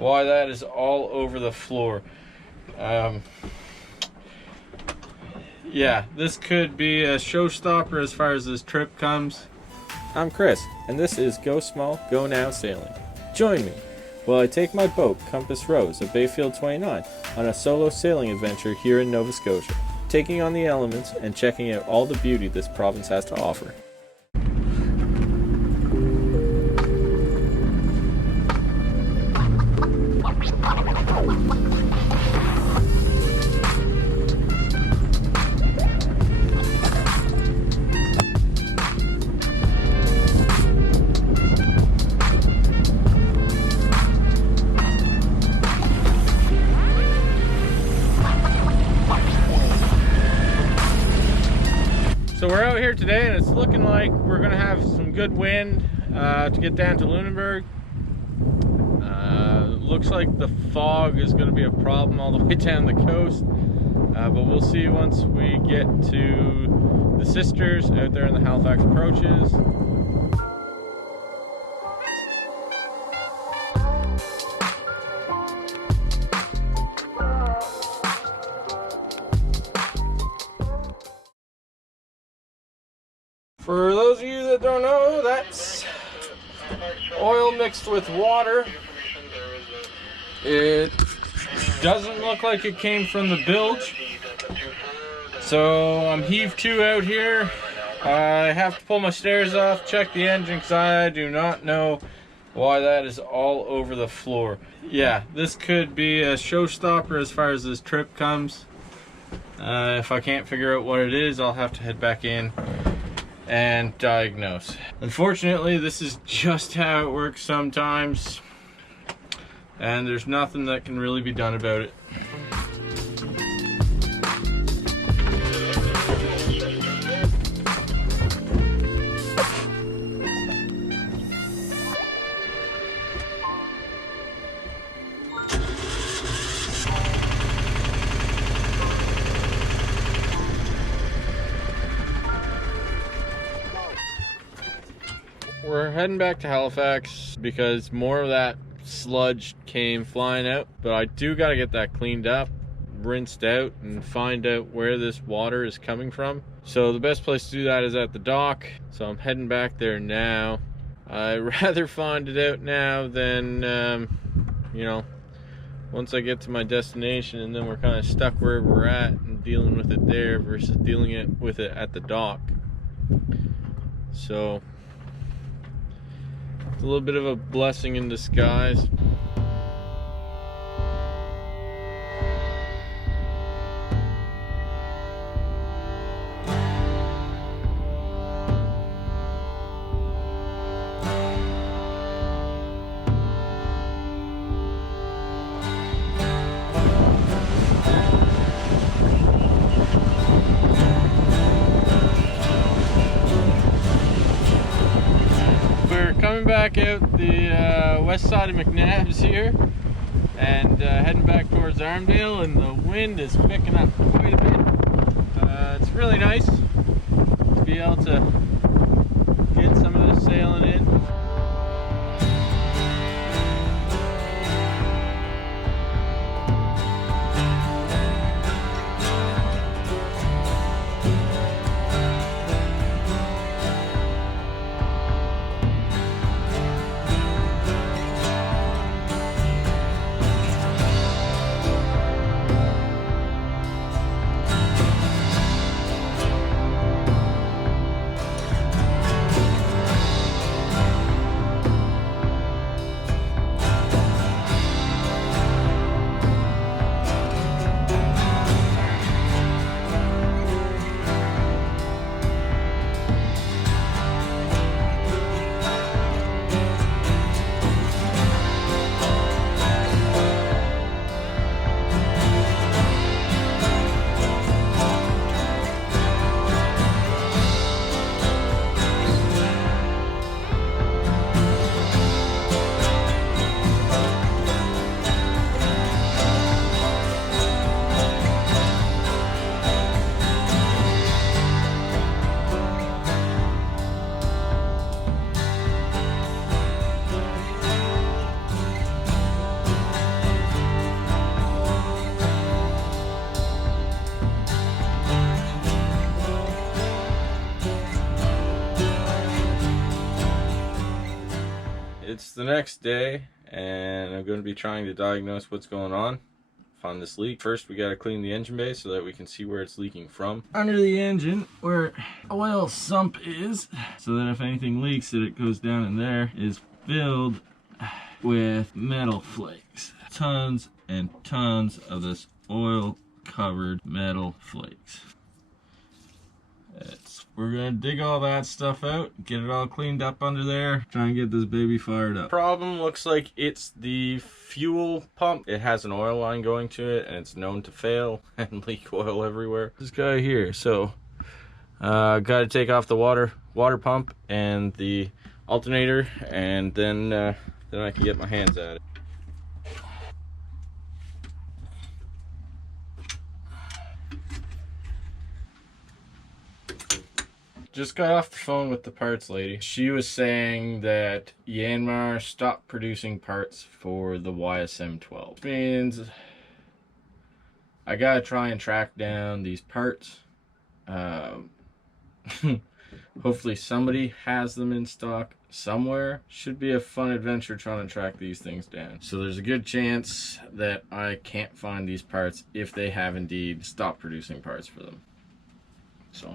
why that is all over the floor. Yeah, this could be a showstopper as far as this trip comes. I'm Chris, and this is Go Small, Go Now Sailing. Join me while I take my boat, Compass Rose, of Bayfield 29, on a solo sailing adventure here in Nova Scotia, taking on the elements and checking out all the beauty this province has to offer. So we're out here today and it's looking like we're gonna have some good wind to get down to Lunenburg. Looks like the fog is gonna be a problem all the way down the coast, but we'll see once we get to the sisters out there in the Halifax approaches. For those of you that don't know, that's oil mixed with water. It doesn't look like it came from the bilge. So I'm heave to out here. I have to pull my stairs off, check the engine, because I do not know why that is all over the floor. Yeah, this could be a showstopper as far as this trip comes. If I can't figure out what it is, I'll have to head back in and diagnose. Unfortunately, this is just how it works sometimes, and there's nothing that can really be done about it. We're heading back to Halifax because more of that sludge came flying out, but I do got to get that cleaned up, rinsed out, and find out where this water is coming from. So the best place to do that is at the dock, so I'm heading back there now. I'd rather find it out now than you know, once I get to my destination and then we're kind of stuck where we're at and dealing with it there versus dealing with it at the dock. So it's a little bit of a blessing in disguise. Coming back out the west side of Mcnabs here and heading back towards Armdale, and the wind is picking up quite a bit. It's really nice to be able to get some of this sailing in. It's the next day, and I'm going to be trying to diagnose what's going on this leak. First, we got to clean the engine bay so that we can see where it's leaking from. Under the engine, where oil sump is, so that if anything leaks, that it goes down in there, is filled with metal flakes. Tons and tons of this oil-covered metal flakes. We're gonna dig all that stuff out, get it all cleaned up under there, try and get this baby fired up. Problem looks like it's the fuel pump. It has an oil line going to it, and it's known to fail and leak oil everywhere. This guy here, so got to take off the water pump and the alternator, and then I can get my hands at it. Just got off the phone with the parts lady. She was saying that Yanmar stopped producing parts for the YSM-12. Which means I gotta try and track down these parts. Hopefully somebody has them in stock somewhere. Should be a fun adventure trying to track these things down. So there's a good chance that I can't find these parts if they have indeed stopped producing parts for them. So